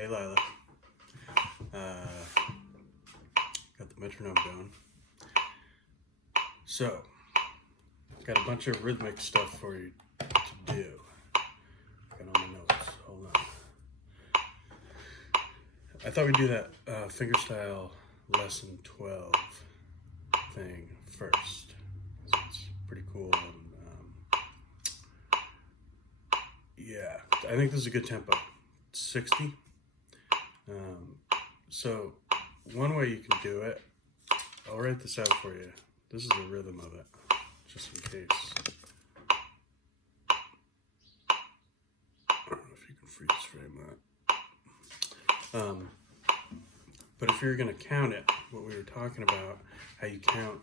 Hey Lila, got the metronome going. So, got a bunch of rhythmic stuff for you to do. Got all my notes, hold on. I thought we'd do that fingerstyle lesson 12 thing first. It's pretty cool. And, yeah, I think this is a good tempo. 60. So one way you can do it, I'll write this out for you. This is the rhythm of it, just in case. I don't know if you can freeze frame that. But if you're going to count it, what we were talking about, how you count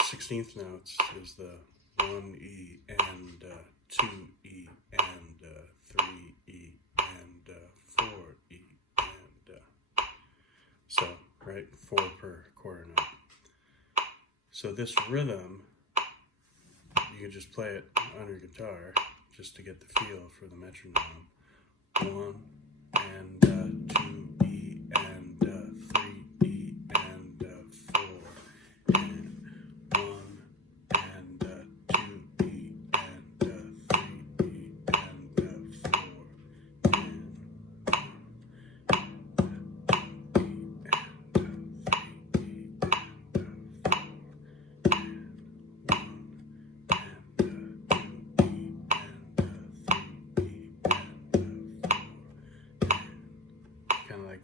16th notes is the 1 E and 2 E and 3 E and 4 E and so, right, 4 per quarter note. So this rhythm, you can just play it on your guitar just to get the feel for the metronome. 1 and 2 E and 3 E and 4 and 1 and 2 E and 3 E and 4 and 1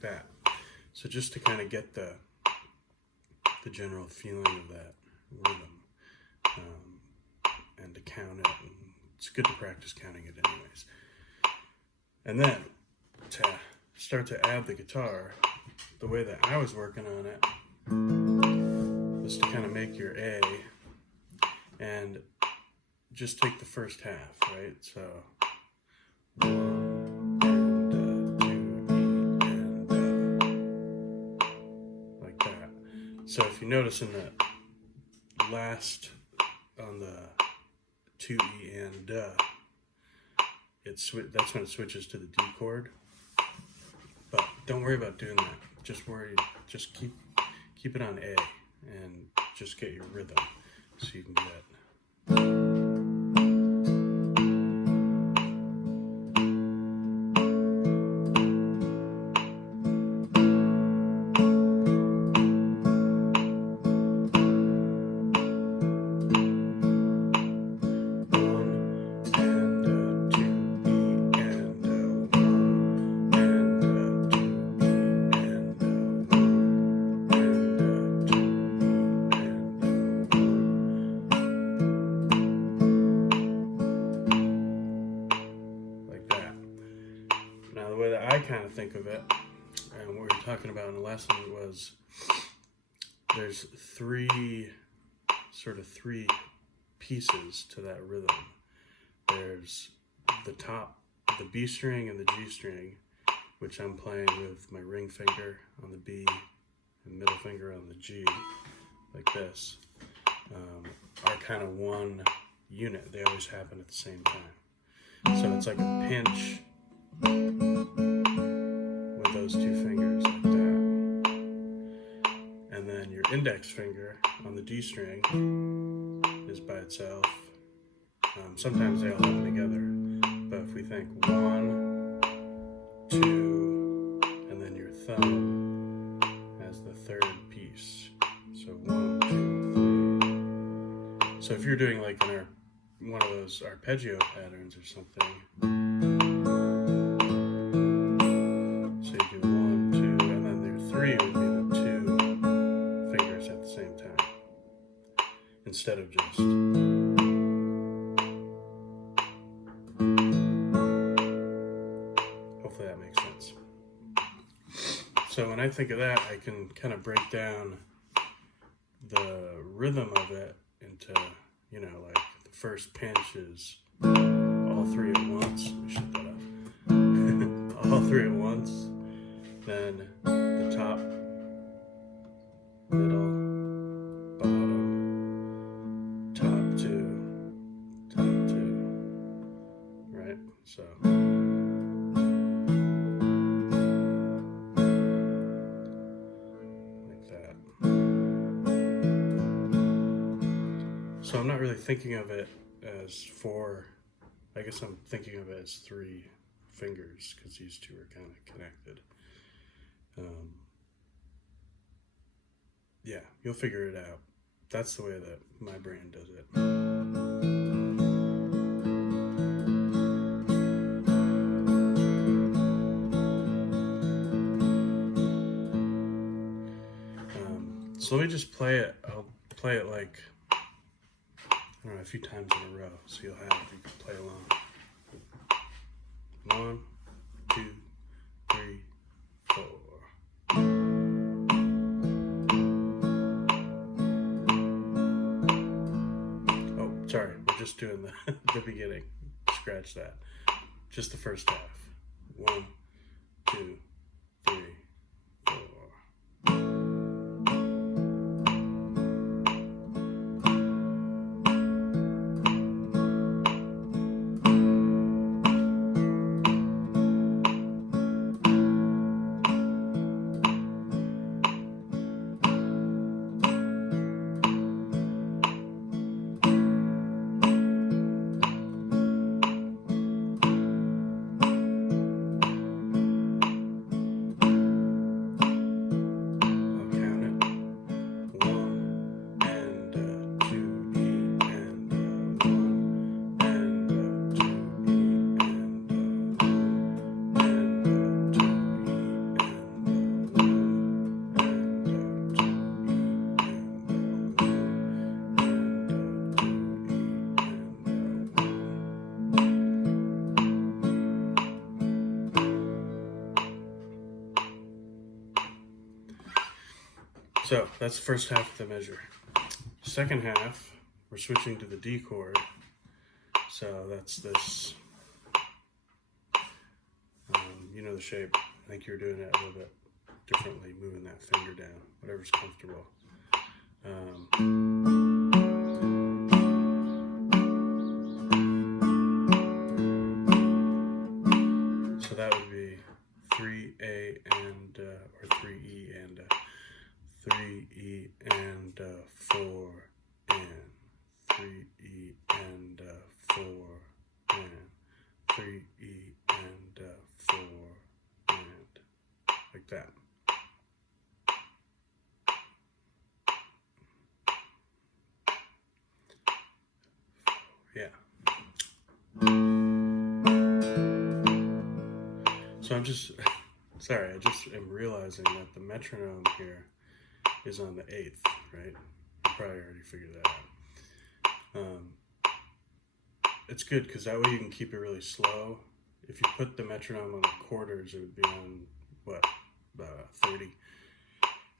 that. So just to kind of get the general feeling of that rhythm, and to count it, and it's good to practice counting it anyways. And then to start to add the guitar, the way that I was working on it was to kind of make your A and just take the first half, right? So 1 So if you notice in the last, on the 2 E and that's when it switches to the D chord. But don't worry about doing that. Just keep it on A and just get your rhythm so you can do that. Now the way that I kind of think of it, and what we were talking about in the lesson, was there's three pieces to that rhythm. There's the top, the B string and the G string, which I'm playing with my ring finger on the B and middle finger on the G, like this, are kind of one unit. They always happen at the same time. So it's like a pinch with those two fingers like that. And then your index finger on the D string is by itself. Sometimes they all happen together, but if we think 1, 2, and then your thumb as the third piece. So 1, 2, 3. So if you're doing like one of those arpeggio patterns or something, so you do 1, 2, and then your 3 would be the 2 fingers at the same time, instead of just. Hopefully that makes sense. So when I think of that, I can kind of break down the rhythm of it into, like the first pinch is all 3 at once. Let me shut that up. All 3 at once. Then the top, middle, bottom, top 2, right? So. thinking of it as four. I guess I'm thinking of it as three fingers because these two are kind of connected. Yeah, you'll figure it out. That's the way that my brain does it. So let me just play it. I'll play it like, I don't know, a few times in a row, so you can play along. 1, 2, 3, 4. Oh, sorry, we're just doing the beginning. Scratch that. Just the first half. 1, 2, 3, 4. So that's the first half of the measure. Second half, we're switching to the D chord. So that's this, you know the shape. I think you're doing it a little bit differently, moving that finger down, whatever's comfortable. So that would be 3A and, or 3E and 3E and 4 and 3E and 4 and 3E and 4 and like that. Yeah. So I'm just, sorry, I just am realizing that the metronome here is on the 8th, right? You probably already figured that out. It's good because that way you can keep it really slow. If you put the metronome on the quarters, it would be on, what, about 30.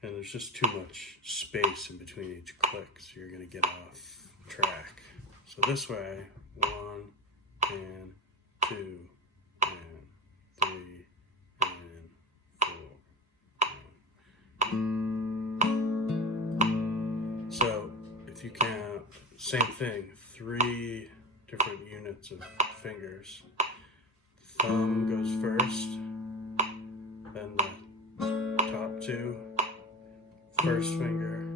And there's just too much space in between each click, so you're going to get off track. So this way, 1 and 2 and 3 and 4. So if you count, same thing, 3 different units of fingers. Thumb goes first, then the top 2, first finger,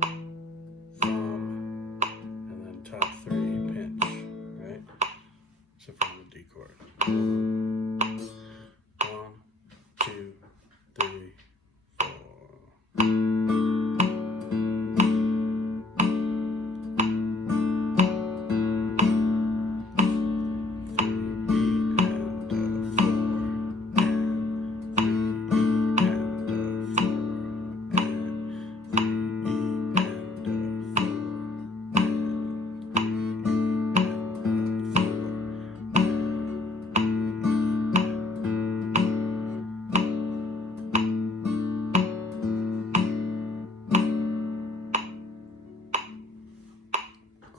thumb, and then top 3 pinch, right? So from the D chord. 1, 2, 3, 4.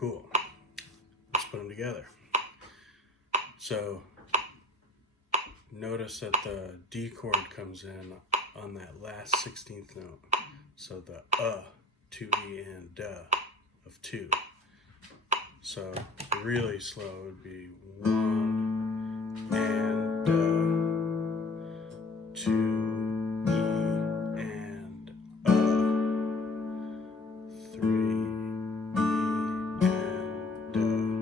Cool. Let's put them together. So notice that the D chord comes in on that last 16th note. So the 2E and of 2. So really slow would be 1 and 2E and 3E and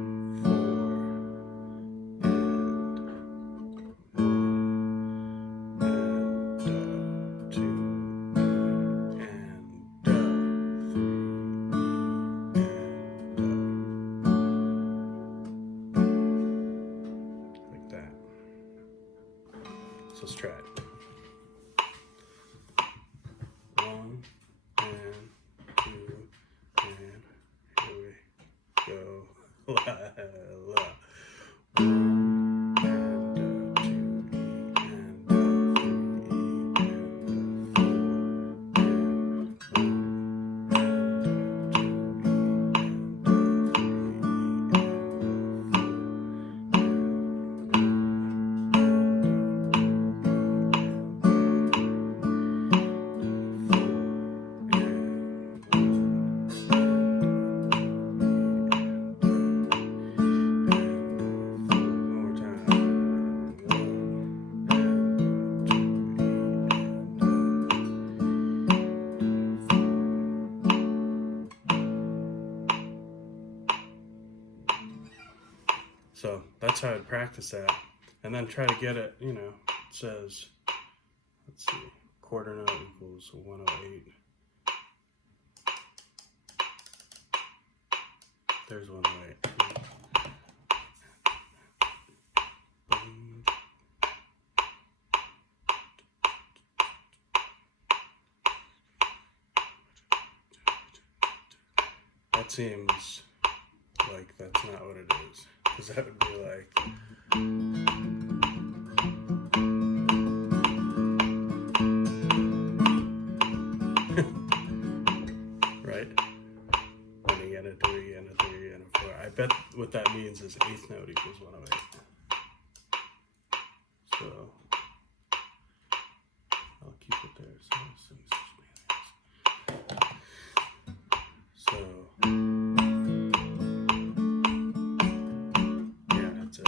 let's try it. 1 and 2 and here we go. La, la. 1 and 2 E and 3 E and 4 So that's how I'd practice that, and then try to get it, you know, it says, let's see, quarter note equals 108. There's 108. That seems like that's not what it is, because that would be like, right? 1 and a 3 and a 3 and a 4. I bet what that means is 8th note equals 108. So I'll keep it there. So yeah, that's it.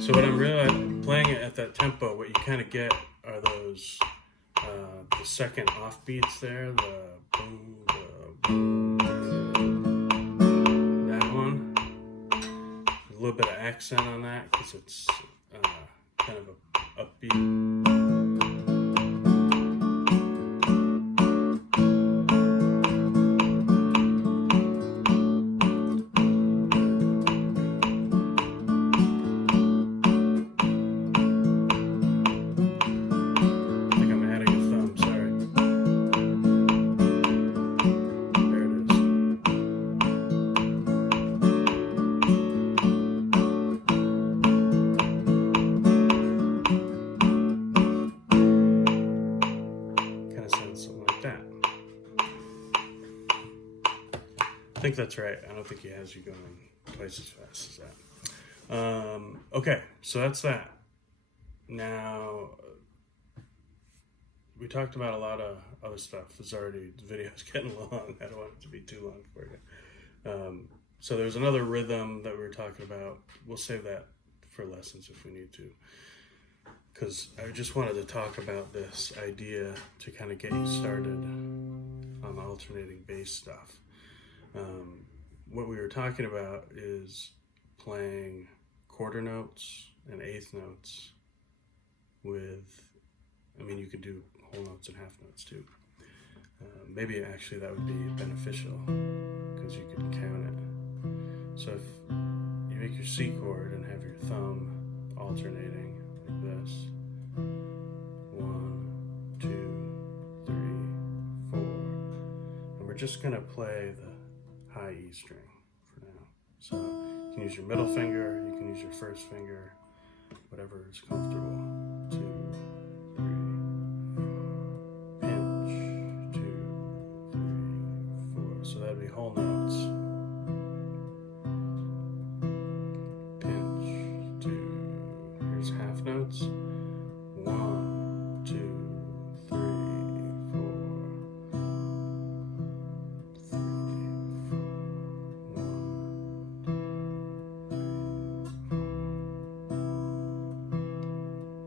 So what I'm really playing it at that tempo, what you kind of get are those the second offbeats there, the boom, that one. A little bit of accent on that because it's kind of a upbeat. I think that's right. I don't think he has you going twice as fast as that. Okay, so that's that. Now, we talked about a lot of other stuff. The video's getting long. I don't want it to be too long for you. So there's another rhythm that we were talking about. We'll save that for lessons if we need to. Because I just wanted to talk about this idea to kind of get you started on alternating bass stuff. What we were talking about is playing quarter notes and 8th notes with, I mean, you could do whole notes and half notes too. Maybe actually that would be beneficial because you could count it. So if you make your C chord and have your thumb alternating like this, 1, 2, 3, 4, and we're just gonna play the high E string for now. So you can use your middle finger, you can use your first finger, whatever is comfortable. 2, 3, 4. Pinch, 2, 3, 4. So that'd be whole notes. Pinch, 2. Here's half notes. 1, 2, 3, 4. 3, 4. 1, 2, 3.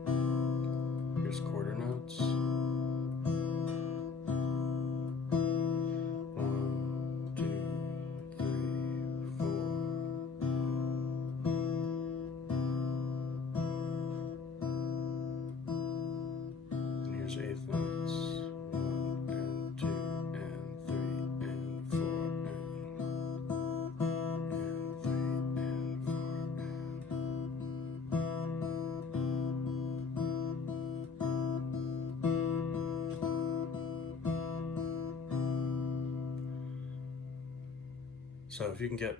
So if you can get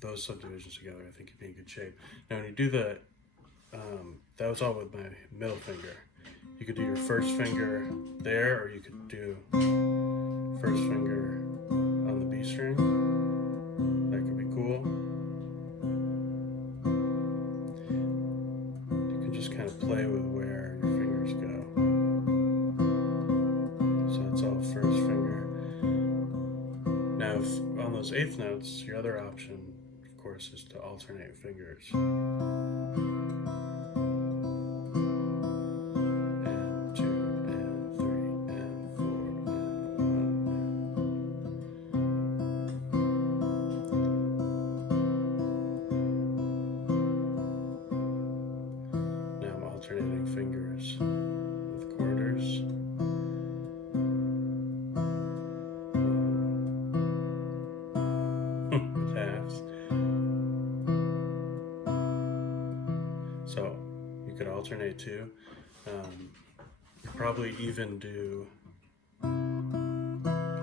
those subdivisions together, I think you'd be in good shape. Now when you do the, that was all with my middle finger. You could do your first finger there, or you could do first finger on the B string. That could be cool. You can just kind of play with where your fingers go. So that's all first finger. Now if on those eighth notes, your other option, of course, is to alternate fingers. Alternating fingers with quarters. With halves. So you could alternate too. You could probably even do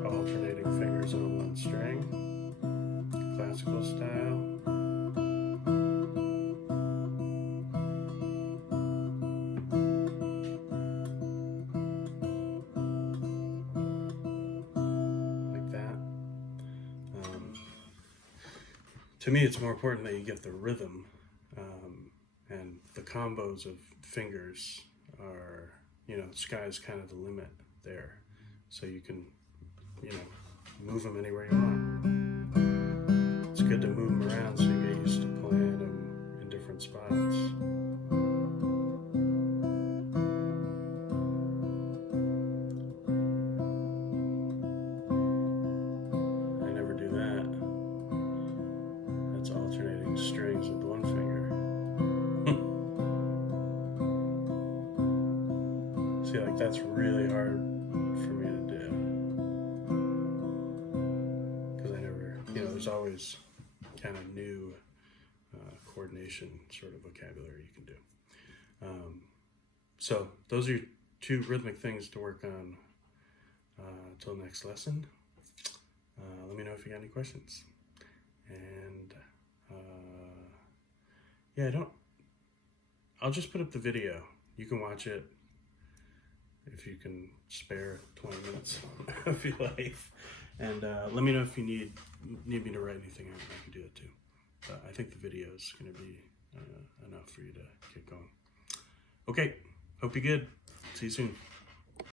alternating fingers on one string, classical style. To me, it's more important that you get the rhythm, and the combos of fingers are, the sky's kind of the limit there. So you can, move them anywhere you want. It's good to move them around so you get used to playing them in different spots. I never do that. That's alternating strings with one finger. See, like that's really hard for me to do. Because I never, there's always kind of new coordination sort of vocabulary you can do. So those are your two rhythmic things to work on till next lesson. Let me know if you got any questions. And yeah, I'll just put up the video. You can watch it if you can spare 20 minutes of your life. And let me know if you need me to write anything out. I can do that too. But I think the video is going to be enough for you to get going. Okay, hope you're good. See you soon.